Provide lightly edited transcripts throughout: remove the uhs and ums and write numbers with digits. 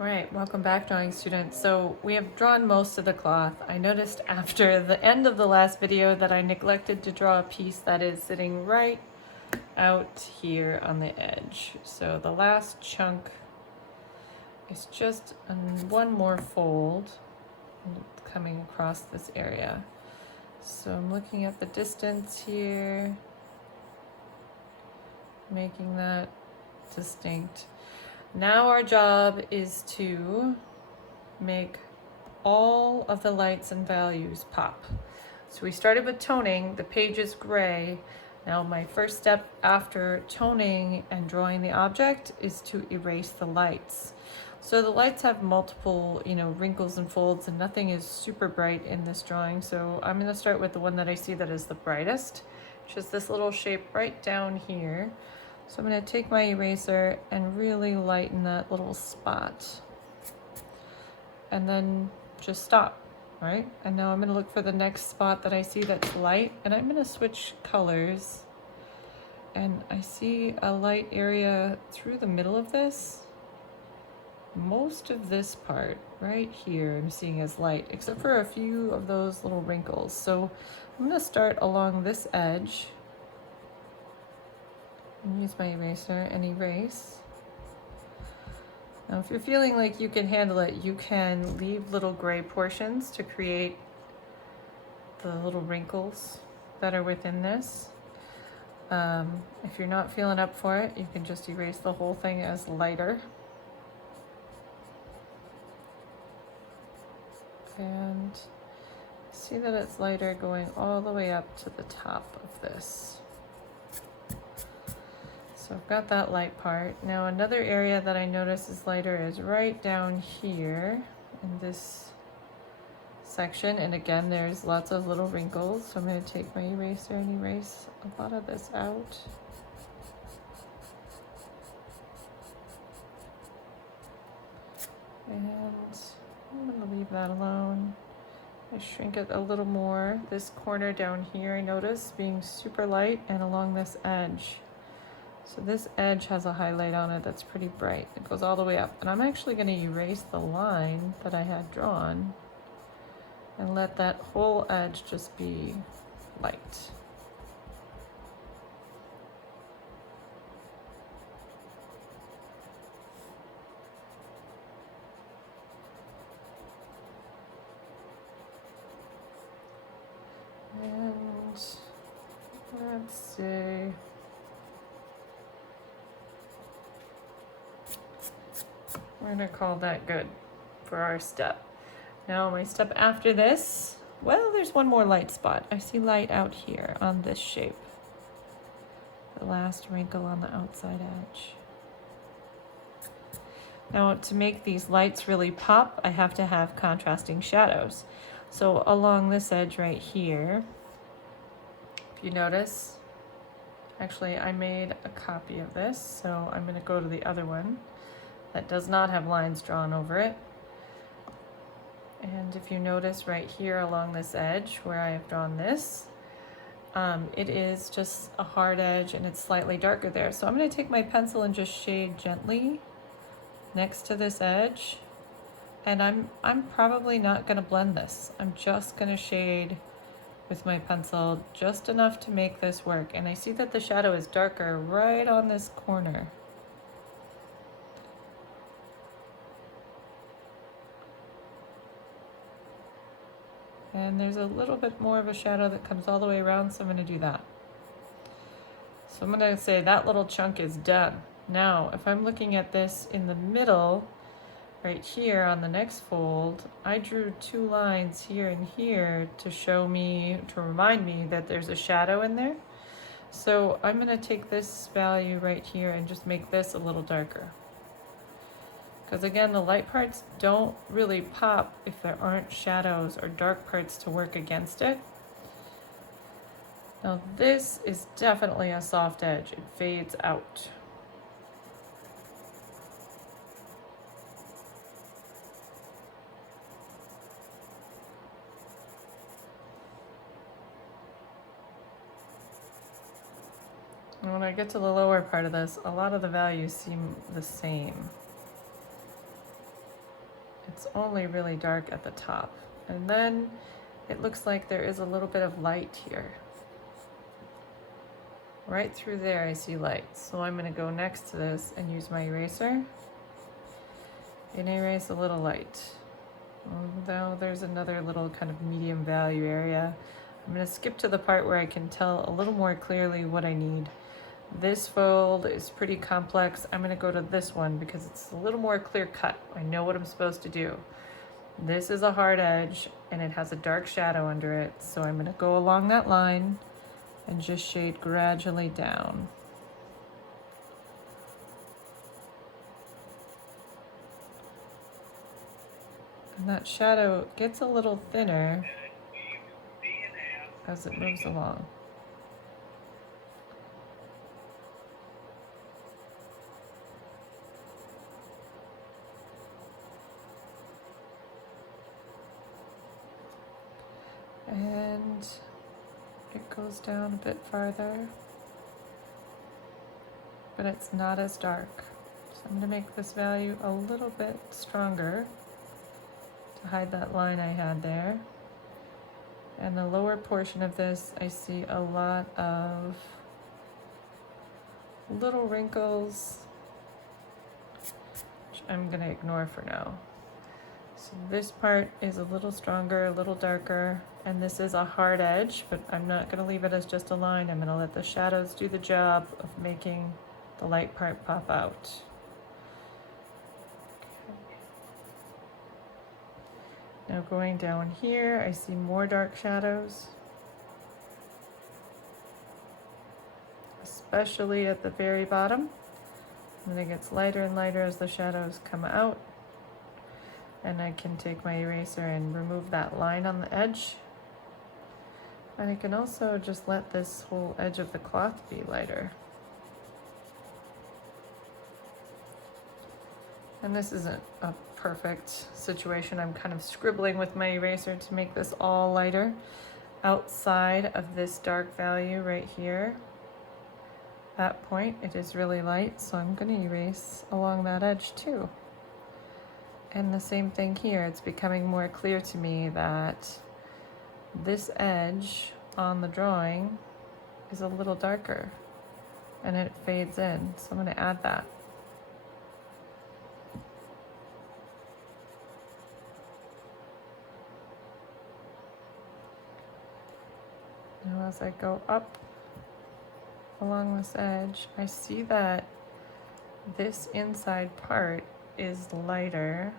All right, welcome back, drawing students. So we have drawn most of the cloth. I noticed after the end of the last video that I neglected to draw a piece that is sitting right out here on the edge. So the last chunk is just one more fold coming across this area. So I'm looking at the distance here, making that distinct. Now our job is to make all of the lights and values pop. So we started with toning, the page is gray. Now my first step after toning and drawing the object is to erase the lights. So the lights have multiple, wrinkles and folds, and nothing is super bright in this drawing. So I'm gonna start with the one that I see that is the brightest, which is this little shape right down here. So I'm gonna take my eraser and really lighten that little spot. And then just stop, right? And now I'm gonna look for the next spot that I see that's light, and I'm gonna switch colors. And I see a light area through the middle of this. Most of this part right here I'm seeing as light, except for a few of those little wrinkles. So I'm gonna start along this edge and use my eraser and erase. Now, if you're feeling like you can handle it, you can leave little gray portions to create the little wrinkles that are within this. If you're not feeling up for it, you can just erase the whole thing as lighter. And see that it's lighter going all the way up to the top of this. So I've got that light part. Now another area that I notice is lighter is right down here in this section. And again, there's lots of little wrinkles. So I'm going to take my eraser and erase a lot of this out. And I'm going to leave that alone. I shrink it a little more. This corner down here I notice being super light, and along this edge. So this edge has a highlight on it that's pretty bright. It goes all the way up. And I'm actually going to erase the line that I had drawn and let that whole edge just be light. And let's see. We're gonna call that good for our step. Now my step after this, well, there's one more light spot. I see light out here on this shape. The last wrinkle on the outside edge. Now to make these lights really pop, I have to have contrasting shadows. So along this edge right here, if you notice, actually I made a copy of this, so I'm gonna go to the other one that does not have lines drawn over it. And if you notice right here along this edge where I have drawn this, it is just a hard edge and it's slightly darker there. So I'm going to take my pencil and just shade gently next to this edge. And I'm probably not going to blend this. I'm just going to shade with my pencil just enough to make this work. And I see that the shadow is darker right on this corner. And there's a little bit more of a shadow that comes all the way around, so I'm going to do that. So I'm going to say that little chunk is done. Now, if I'm looking at this in the middle, right here on the next fold, I drew two lines here and here to remind me that there's a shadow in there. So I'm going to take this value right here and just make this a little darker. Because again, the light parts don't really pop if there aren't shadows or dark parts to work against it. Now this is definitely a soft edge. It fades out. And when I get to the lower part of this, a lot of the values seem the same. It's only really dark at the top. And then it looks like there is a little bit of light here. Right through there I see light. So I'm going to go next to this and use my eraser and erase a little light. Now there's another little kind of medium value area. I'm going to skip to the part where I can tell a little more clearly what I need. This fold is pretty complex. I'm going to go to this one because it's a little more clear cut. I know what I'm supposed to do. This is a hard edge and it has a dark shadow under it. So I'm going to go along that line and just shade gradually down. And that shadow gets a little thinner as it moves along. And it goes down a bit farther, but it's not as dark. So I'm going to make this value a little bit stronger to hide that line I had there. And the lower portion of this, I see a lot of little wrinkles, which I'm going to ignore for now. So this part is a little stronger, a little darker, and this is a hard edge, but I'm not going to leave it as just a line. I'm going to let the shadows do the job of making the light part pop out. Now going down here, I see more dark shadows, especially at the very bottom. And it gets lighter and lighter as the shadows come out. And I can take my eraser and remove that line on the edge. And I can also just let this whole edge of the cloth be lighter. And this isn't a perfect situation. I'm kind of scribbling with my eraser to make this all lighter. Outside of this dark value right here, that point, it is really light, so I'm going to erase along that edge too. And the same thing here, it's becoming more clear to me that this edge on the drawing is a little darker and it fades in, so I'm going to add that. Now as I go up along this edge, I see that this inside part is lighter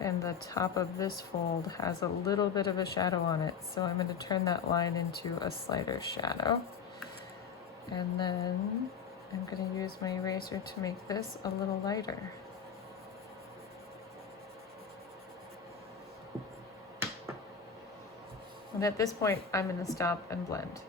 and the top of this fold has a little bit of a shadow on it, so I'm going to turn that line into a slighter shadow, and then I'm going to use my eraser to make this a little lighter. And at this point I'm going to stop and blend.